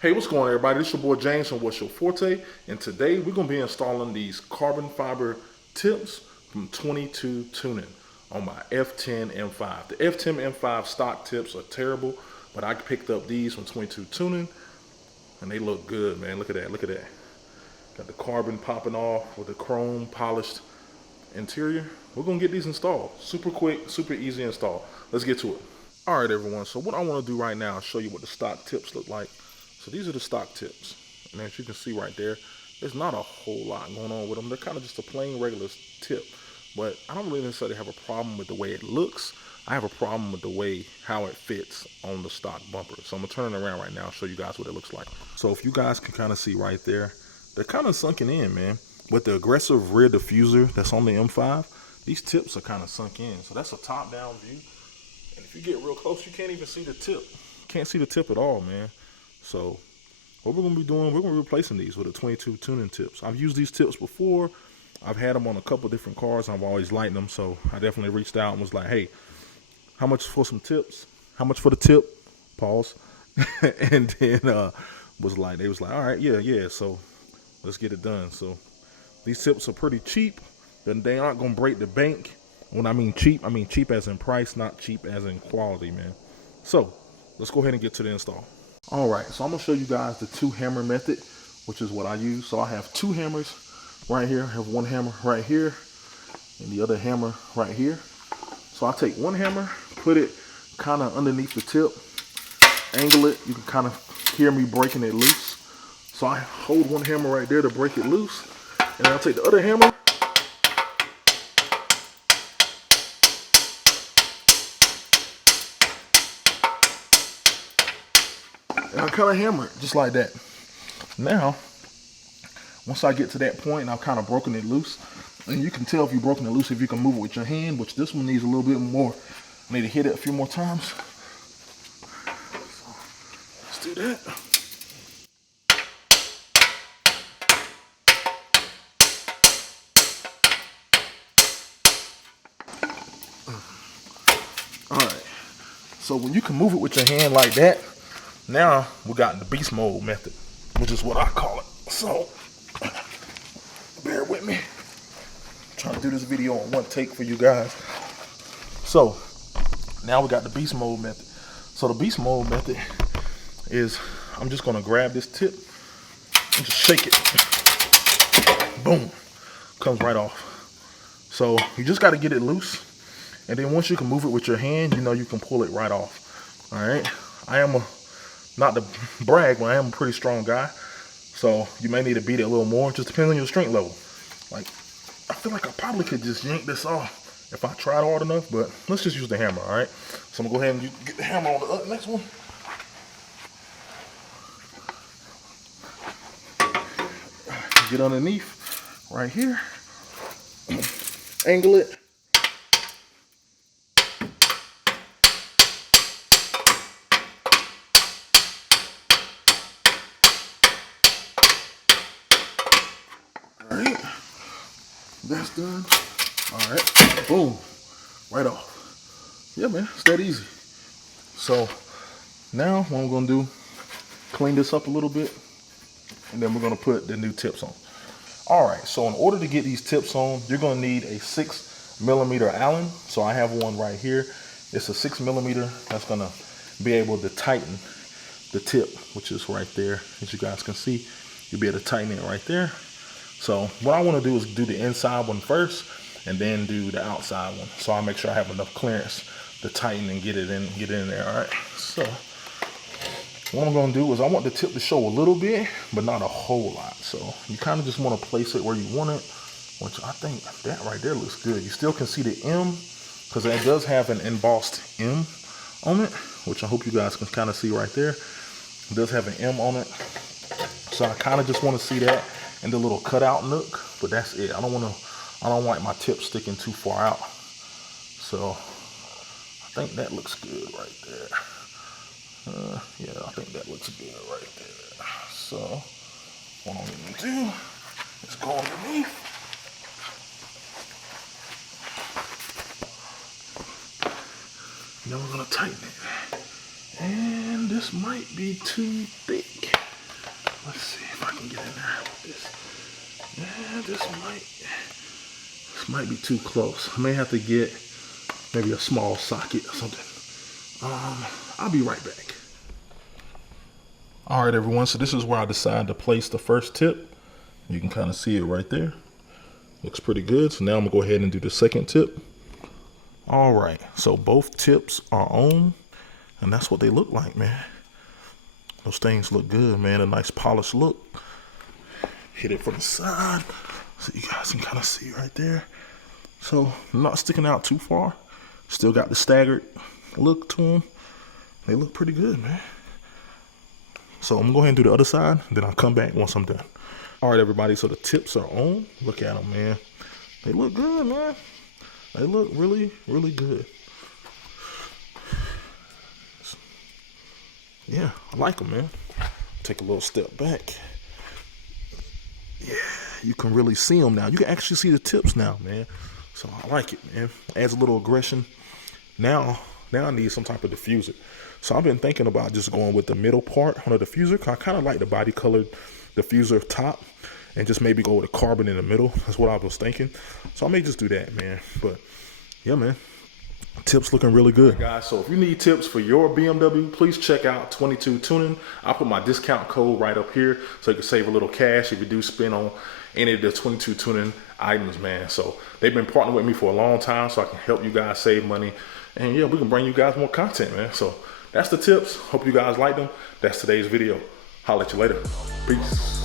Hey, what's going on, everybody? This is your boy James from Forte, and today we're going to be installing these carbon fiber tips from 22 Tuning on my F10 M5. The F10 M5 stock tips are terrible, but I picked up these from 22 Tuning, and they look good, man. Look at that, look at that. Got the carbon popping off with the chrome polished interior. We're going to get these installed. Super quick, super easy install. Let's get to it. All right, everyone. So what I want to do right now is show you what the stock tips look like. So these are the stock tips, and as you can see right there, there's not a whole lot going on with them. They're kind of just a plain regular tip, but I don't really necessarily have a problem with the way it looks. I have a problem with the way how it fits on the stock bumper. So I'm gonna turn it around right now and show you guys what it looks like. So if you guys can kind of see right there, they're kind of sunken in, man. With the aggressive rear diffuser that's on the M5, these tips are kind of sunk in. So that's a top-down view, and if you get real close, you can't even see the tip. Can't see the tip at all, man. So what we're going to be doing, we're going to be replacing these with a 22 Tuning tips. I've used these tips before. I've had them on a couple different cars. I've always liked them. So I definitely reached out and was like, hey, how much for some tips? How much for the tip? Pause. And then they was like, all right, yeah. So let's get it done. So these tips are pretty cheap. Then they aren't going to break the bank. When I mean cheap as in price, not cheap as in quality, man. So let's go ahead and get to the install. All right, so I'm gonna show you guys the two hammer method, which is what I use. So I have two hammers right here. I have one hammer right here and the other hammer right here. So I take one hammer, put it kind of underneath the tip, angle it. You can kind of hear me breaking it loose. So I hold one hammer right there to break it loose, and I'll take the other hammer, and I kind of hammer it just like that. Now, once I get to that point and I've kind of broken it loose, and you can tell if you've broken it loose if you can move it with your hand, which this one needs a little bit more. I need to hit it a few more times. So let's do that. All right. So when you can move it with your hand like that, now we got the beast mode method, which is what I call it. So bear with me. I'm trying to do this video on one take for you guys. So now we got the beast mode method. So the beast mode method is I'm just gonna grab this tip and just shake it. Boom. Comes right off. So you just gotta get it loose. And then once you can move it with your hand, you know you can pull it right off. All right. I am not to brag, but I am a pretty strong guy. So you may need to beat it a little more. Just depends on your strength level. Like, I feel like I probably could just yank this off if I tried hard enough, but let's just use the hammer, all right? So I'm gonna go ahead and get the hammer on the next one. Get underneath, right here. Angle it. That's done. All right, boom, right off. Yeah, man, it's that easy. So now what I'm gonna do, clean this up a little bit, and then we're gonna put the new tips on. All right, so in order to get these tips on, you're gonna need a 6mm Allen. So I have one right here. It's a 6mm that's gonna be able to tighten the tip, which is right there. As you guys can see, you'll be able to tighten it right there. So what I want to do is do the inside one first and then do the outside one. So I'll make sure I have enough clearance to tighten and get it in there. All right. So what I'm going to do is I want the tip to show a little bit, but not a whole lot. So you kind of just want to place it where you want it, which I think that right there looks good. You still can see the M because it does have an embossed M on it, which I hope you guys can kind of see right there. It does have an M on it. So I kind of just want to see that. And the little cutout nook, but that's it. I don't like my tip sticking too far out. So I think that looks good right there. Yeah, I think that looks good right there. So what I'm gonna do is go underneath. Then we're gonna tighten it. And this might be too thick. this. Yeah, this might be too close. I may have to get maybe a small socket or something. I'll be right back. All right, everyone, so this is where I decided to place the first tip. You can kind of see it right there. Looks pretty good. So now I'm gonna go ahead and do the second tip. All right, so both tips are on, and that's what they look like, man. Those things look good, man. A nice polished look. Hit it from the side so you guys can kind of see right there. So not sticking out too far. Still got the staggered look to them. They look pretty good, man. So I'm gonna go ahead and do the other side, then I'll come back once I'm done. All right, everybody, so the tips are on. Look at them, man. They look good, man. They look really, really good. Yeah, I like them, man. Take a little step back. Yeah, you can really see them now. You can actually see the tips now, man. So I like it, man. Adds a little aggression. Now I need some type of diffuser. So I've been thinking about just going with the middle part on the diffuser. I kind of like the body colored diffuser top, and just maybe go with a carbon in the middle. That's what I was thinking. So I may just do that, man. But yeah, man. Tips looking really good. Right, guys, so if you need tips for your BMW, please check out 22 Tuning. I'll put my discount code right up here so you can save a little cash if you do spend on any of the 22 Tuning items, man. So they've been partnering with me for a long time, so I can help you guys save money. And yeah, we can bring you guys more content, man. So that's the tips. Hope you guys like them. That's today's video. Holla at you later. Peace.